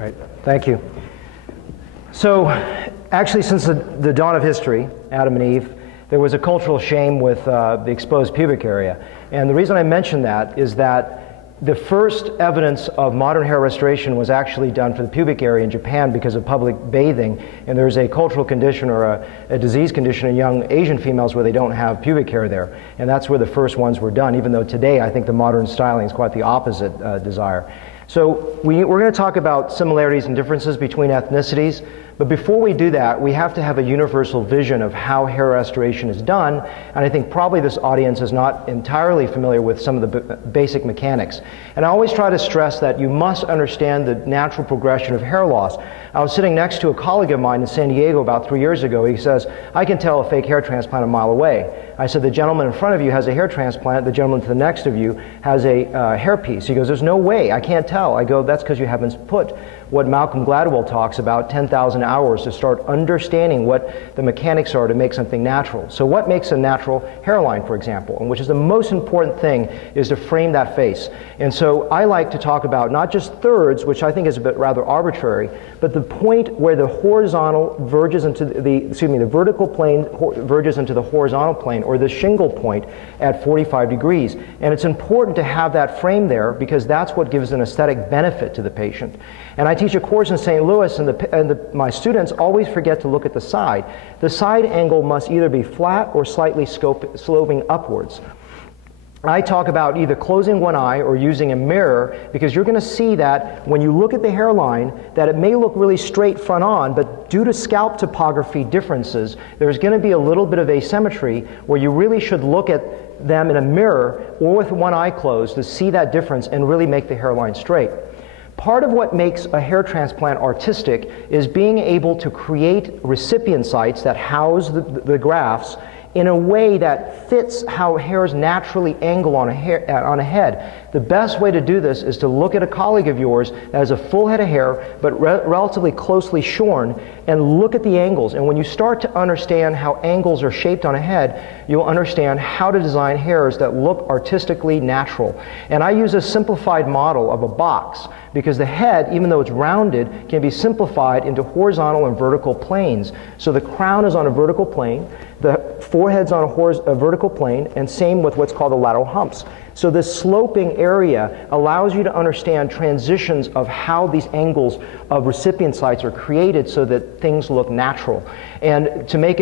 Great, thank you. So actually, since the dawn of history, Adam and Eve, there was a cultural shame with the exposed pubic area. And the reason I mention that is that the first evidence of modern hair restoration was actually done for the pubic area in Japan because of public bathing, and there's a cultural condition or a disease condition in young Asian females where they don't have pubic hair there, and that's where the first ones were done, even though today I think the modern styling is quite the opposite desire. So we're going to talk about similarities and differences between ethnicities, but before we do that, we have to have a universal vision of how hair restoration is done, and I think probably this audience is not entirely familiar with some of the basic mechanics. And I always try to stress that you must understand the natural progression of hair loss. I was sitting next to a colleague of mine in San Diego about 3 years ago. He says, "I can tell a fake hair transplant a mile away." I said, "The gentleman in front of you has a hair transplant, the gentleman to the next of you has a hairpiece." He goes, "There's no way, I can't tell." I go, "That's because you haven't put what Malcolm Gladwell talks about, 10,000 hours to start understanding what the mechanics are to make something natural." So what makes a natural hairline, for example, and which is the most important thing, is to frame that face. And so I like to talk about not just thirds, which I think is a bit rather arbitrary, but the point where the horizontal verges into the vertical plane verges into the horizontal plane, or the shingle point at 45 degrees. And it's important to have that frame there because that's what gives an aesthetic benefit to the patient. And I teach a course in St. Louis, and my students always forget to look at the side. The side angle must either be flat or slightly sloping upwards. I talk about either closing one eye or using a mirror, because you're going to see that when you look at the hairline that it may look really straight front on, but due to scalp topography differences, there's going to be a little bit of asymmetry where you really should look at them in a mirror or with one eye closed to see that difference and really make the hairline straight. Part of what makes a hair transplant artistic is being able to create recipient sites that house the grafts in a way that fits how hairs naturally angle on a head. The best way to do this is to look at a colleague of yours that has a full head of hair but relatively closely shorn, and look at the angles. And when you start to understand how angles are shaped on a head, you'll understand how to design hairs that look artistically natural. And I use a simplified model of a box, because the head, even though it's rounded, can be simplified into horizontal and vertical planes. So the crown is on a vertical plane, the forehead's on a vertical plane, and same with what's called the lateral humps. So this sloping area allows you to understand transitions of how these angles of recipient sites are created so that things look natural. And to break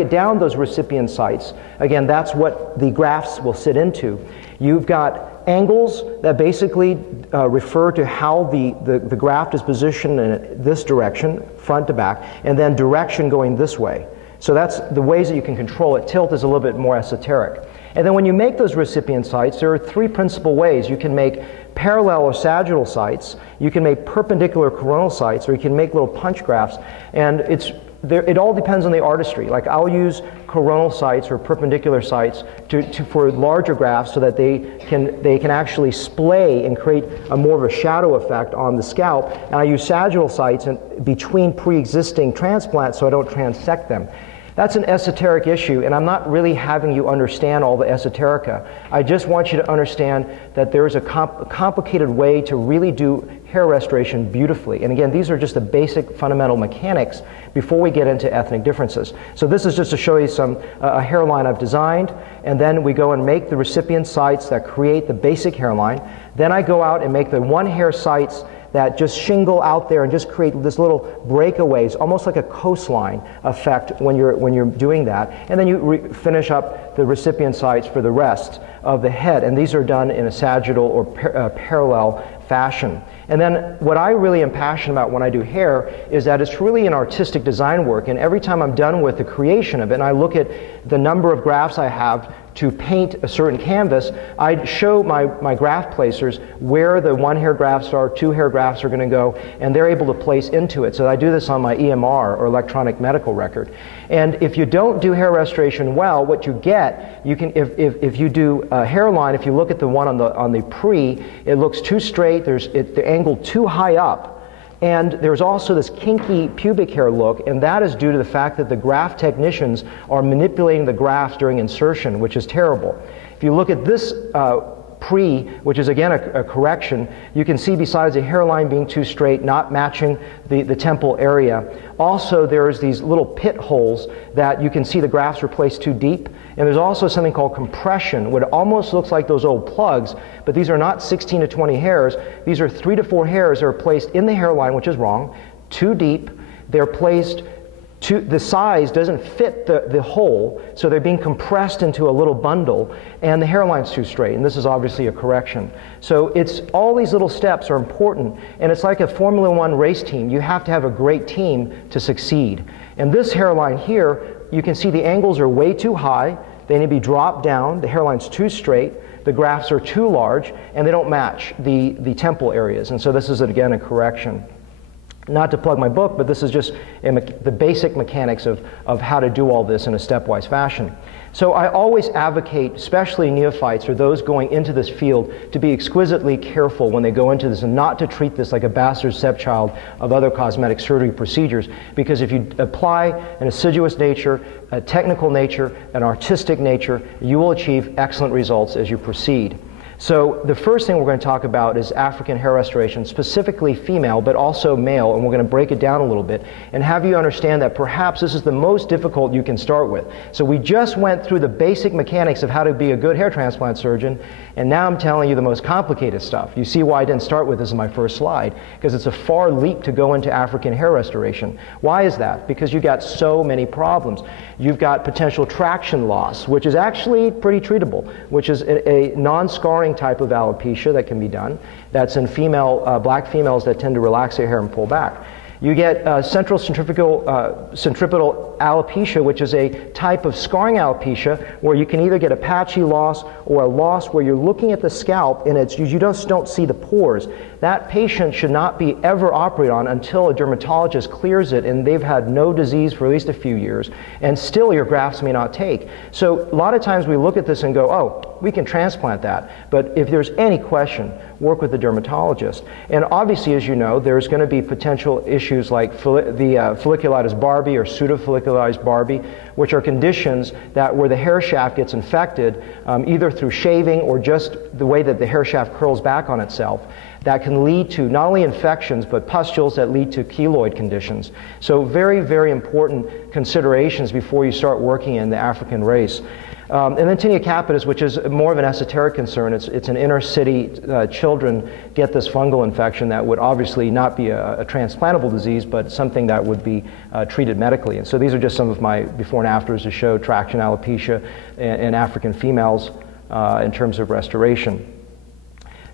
it down, those recipient sites, again, that's what the grafts will sit into. You've got angles that basically refer to how the graft is positioned in this direction, front to back, and then direction going this way. So that's the ways that you can control it. Tilt is a little bit more esoteric. And then when you make those recipient sites, there are three principal ways. You can make parallel or sagittal sites, you can make perpendicular coronal sites, or you can make little punch grafts. And it all depends on the artistry. Like, I'll use coronal sites or perpendicular sites for larger grafts so that they can actually splay and create a more of a shadow effect on the scalp. And I use sagittal sites between pre-existing transplants so I don't transect them. That's an esoteric issue, and I'm not really having you understand all the esoterica. I just want you to understand that there is a complicated way to really do hair restoration beautifully. And again, these are just the basic fundamental mechanics before we get into ethnic differences. So this is just to show you a hairline I've designed, and then we go and make the recipient sites that create the basic hairline. Then I go out and make the one hair sites that just shingle out there and just create this little breakaways, almost like a coastline effect when you're doing that. And then you finish up the recipient sites for the rest of the head. And these are done in a sagittal or parallel fashion. And then what I really am passionate about when I do hair is that it's really an artistic design work, and every time I'm done with the creation of it and I look at the number of grafts I have to paint a certain canvas, I show my graft placers where the one hair grafts are, two hair grafts are going to go, and they're able to place into it. So I do this on my EMR, or electronic medical record. And if you don't do hair restoration well, what you get, if you do a hairline, if you look at the one on the pre, it looks too straight, the angle too high up. And there's also this kinky pubic hair look, and that is due to the fact that the graft technicians are manipulating the grafts during insertion, which is terrible. If you look at this pre, which is again a correction, you can see besides the hairline being too straight, not matching the temple area, also there's these little pit holes that you can see the grafts are placed too deep. And there's also something called compression, what almost looks like those old plugs, but these are not 16 to 20 hairs. These are 3 to 4 hairs that are placed in the hairline, which is wrong, too deep. They're placed the size doesn't fit the hole, so they're being compressed into a little bundle, and the hairline's too straight, and this is obviously a correction. So it's all these little steps are important, and it's like a Formula One race team. You have to have a great team to succeed. And this hairline here, you can see the angles are way too high. They need to be dropped down. The hairline's too straight. The grafts are too large, and they don't match the temple areas. And so this is, again, a correction. Not to plug my book, but this is just the basic mechanics of how to do all this in a stepwise fashion. So I always advocate, especially neophytes or those going into this field, to be exquisitely careful when they go into this and not to treat this like a bastard stepchild of other cosmetic surgery procedures, because if you apply an assiduous nature, a technical nature, an artistic nature, you will achieve excellent results as you proceed. So the first thing we're going to talk about is African hair restoration, specifically female, but also male, and we're going to break it down a little bit and have you understand that perhaps this is the most difficult you can start with. So we just went through the basic mechanics of how to be a good hair transplant surgeon, and now I'm telling you the most complicated stuff. You see why I didn't start with this in my first slide, because it's a far leap to go into African hair restoration. Why is that? Because you've got so many problems. You've got potential traction loss, which is actually pretty treatable, which is a non-scarring type of alopecia that can be done. That's in black females that tend to relax their hair and pull back. You get central centripetal alopecia, which is a type of scarring alopecia where you can either get a patchy loss or a loss where you're looking at the scalp and you just don't see the pores. That patient should not be ever operated on until a dermatologist clears it and they've had no disease for at least a few years, and still your grafts may not take. So a lot of times we look at this and go, oh, we can transplant that. But if there's any question, work with the dermatologist. And obviously, as you know, there's going to be potential issues like the folliculitis barbae or pseudofolliculitis barbae, which are conditions that where the hair shaft gets infected, either through shaving or just the way that the hair shaft curls back on itself, that can lead to not only infections but pustules that lead to keloid conditions. So very, very important considerations before you start working in the African race. And then tinea capitis, which is more of an esoteric concern. It's an inner city children get this fungal infection that would obviously not be a transplantable disease, but something that would be treated medically. And so these are just some of my before and afters to show traction alopecia in African females in terms of restoration.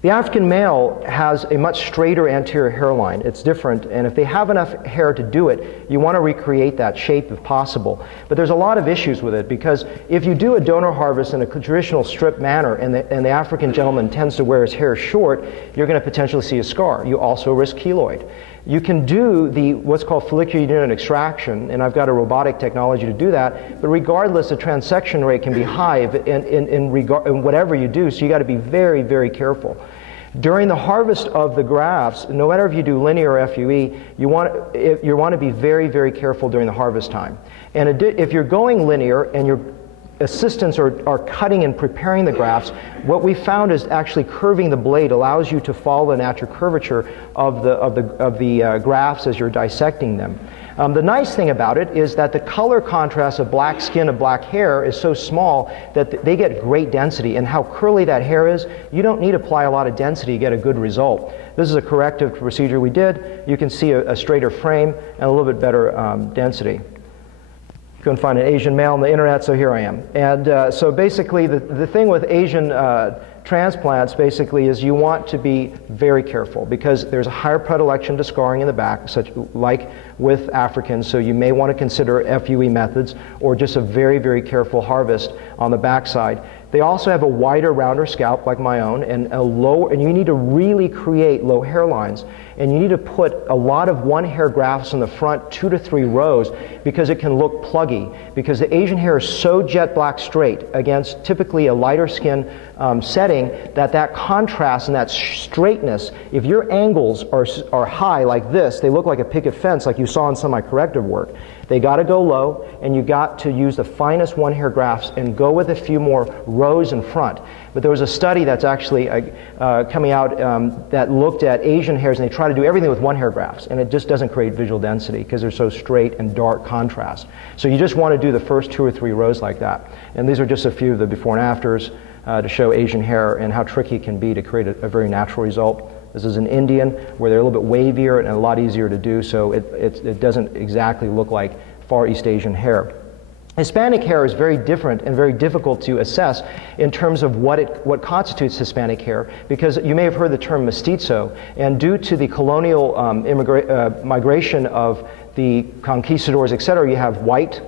The African male has a much straighter anterior hairline. It's different, and if they have enough hair to do it, you want to recreate that shape if possible. But there's a lot of issues with it, because if you do a donor harvest in a traditional strip manner and the African gentleman tends to wear his hair short, you're going to potentially see a scar. You also risk keloid. You can do what's called follicular unit extraction, and I've got a robotic technology to do that, but regardless, the transection rate can be high in whatever you do, so you got to be very, very careful. During the harvest of the grafts, no matter if you do linear or FUE, you want to be very, very careful during the harvest time. And if you're going linear and your assistants are cutting and preparing the grafts, what we found is actually curving the blade allows you to follow the natural curvature of the grafts as you're dissecting them. The nice thing about it is that the color contrast of black skin and black hair is so small that they get great density, and how curly that hair is, you don't need to apply a lot of density to get a good result. This is a corrective procedure we did. You can see a straighter frame and a little bit better density. Couldn't find an Asian male on the internet, so here I am. And so basically the thing with Asian transplants basically is you want to be very careful, because there's a higher predilection to scarring in the back, like with Africans, so you may want to consider FUE methods or just a very, very careful harvest on the backside. They also have a wider, rounder scalp like my own, and and you need to really create low hairlines, and you need to put a lot of one-hair grafts in the front, 2 to 3 rows, because it can look pluggy, because the Asian hair is so jet black straight against typically a lighter skin setting that contrast and that straightness, if your angles are high like this, they look like a picket fence like you saw in some of my corrective work. They got to go low, and you got to use the finest one-hair grafts and go with a few more rows in front. But there was a study that's actually coming out that looked at Asian hairs, and they try to do everything with one hair grafts, and it just doesn't create visual density because they're so straight and dark contrast. So you just want to do the first 2 or 3 rows like that. And these are just a few of the before and afters to show Asian hair and how tricky it can be to create a very natural result. This is an Indian where they're a little bit wavier and a lot easier to do, so it doesn't exactly look like Far East Asian hair. Hispanic hair is very different and very difficult to assess in terms of what constitutes Hispanic hair, because you may have heard the term mestizo, and due to the colonial migration of the conquistadors, et cetera, you have white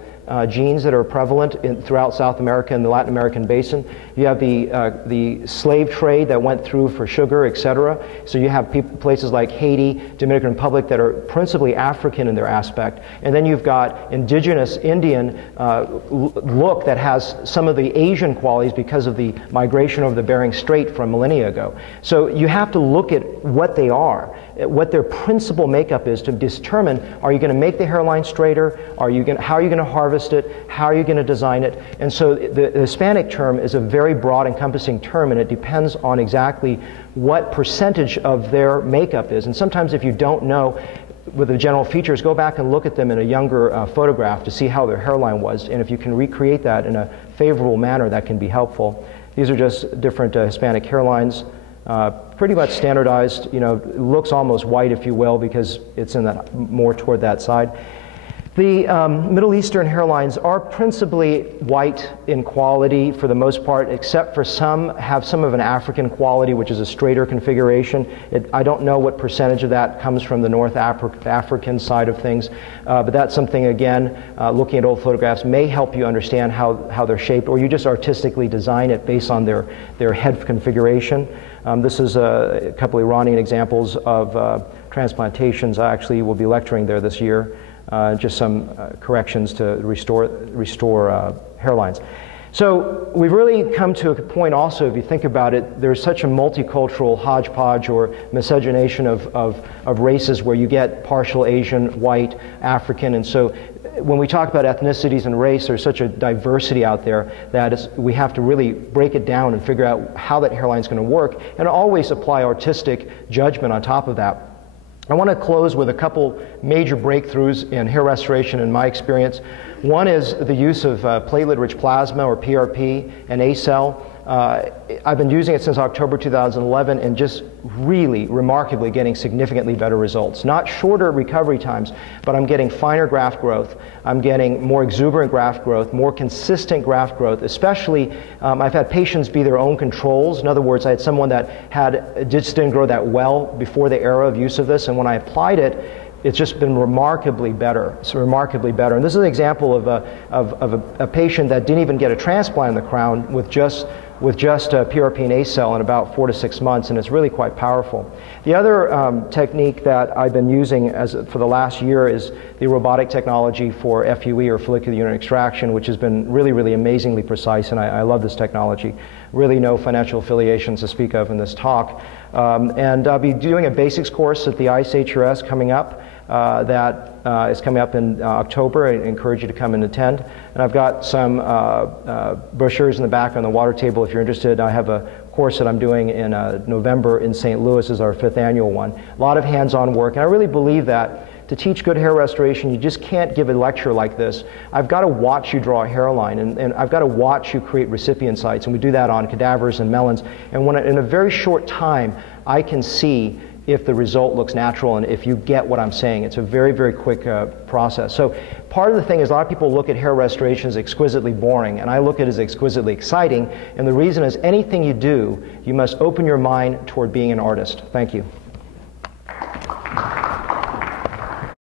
genes that are prevalent throughout South America and the Latin American basin. You have the slave trade that went through for sugar, et cetera. So you have places like Haiti, Dominican Republic that are principally African in their aspect. And then you've got indigenous Indian look that has some of the Asian qualities because of the migration over the Bering Strait from millennia ago. So you have to look at what they are, what their principal makeup is to determine, are you going to make the hairline straighter? How are you going to harvest it? How are you going to design it? And so the Hispanic term is a very broad encompassing term, and it depends on exactly what percentage of their makeup is. And sometimes if you don't know with the general features, go back and look at them in a younger photograph to see how their hairline was. And if you can recreate that in a favorable manner, that can be helpful. These are just different Hispanic hairlines. Pretty much standardized, you know, looks almost white, if you will, because it's in that more toward that side. The Middle Eastern hairlines are principally white in quality for the most part, except for some have some of an African quality, which is a straighter configuration. I don't know what percentage of that comes from the North African side of things, but that's something, again, looking at old photographs may help you understand how they're shaped, or you just artistically design it based on their head configuration. This is a couple Iranian examples of transplantations. I actually will be lecturing there this year. Just some corrections to restore hairlines. So we've really come to a point also, if you think about it, there's such a multicultural hodgepodge or miscegenation of races where you get partial Asian, white, African, and so when we talk about ethnicities and race, there's such a diversity out there that we have to really break it down and figure out how that hairline is going to work, and always apply artistic judgment on top of that. I want to close with a couple major breakthroughs in hair restoration in my experience. One is the use of platelet-rich plasma, or PRP, and A-cell. I've been using it since October 2011 and just really remarkably getting significantly better results. Not shorter recovery times, but I'm getting finer graft growth. I'm getting more exuberant graft growth, more consistent graft growth, especially I've had patients be their own controls. In other words, I had someone that just didn't grow that well before the era of use of this, and when I applied it, it's just been remarkably better. It's remarkably better. And this is an example of a patient that didn't even get a transplant in the crown with just a PRP and A-cell in about 4 to 6 months, and it's really quite powerful. The other technique that I've been using for the last year is the robotic technology for FUE, or follicular unit extraction, which has been really, really amazingly precise, and I love this technology. Really no financial affiliations to speak of in this talk. And I'll be doing a basics course at the ICHRS coming up. That is coming up in October. I encourage you to come and attend. And I've got some brochures in the back on the water table if you're interested. I have a course that I'm doing in November in St. Louis. This is our 5th annual one. A lot of hands-on work, and I really believe that to teach good hair restoration, you just can't give a lecture like this. I've got to watch you draw a hairline, and I've got to watch you create recipient sites, and we do that on cadavers and melons. And in a very short time, I can see if the result looks natural and if you get what I'm saying. It's a very, very quick process. So part of the thing is a lot of people look at hair restoration as exquisitely boring, and I look at it as exquisitely exciting. And the reason is anything you do, you must open your mind toward being an artist. Thank you.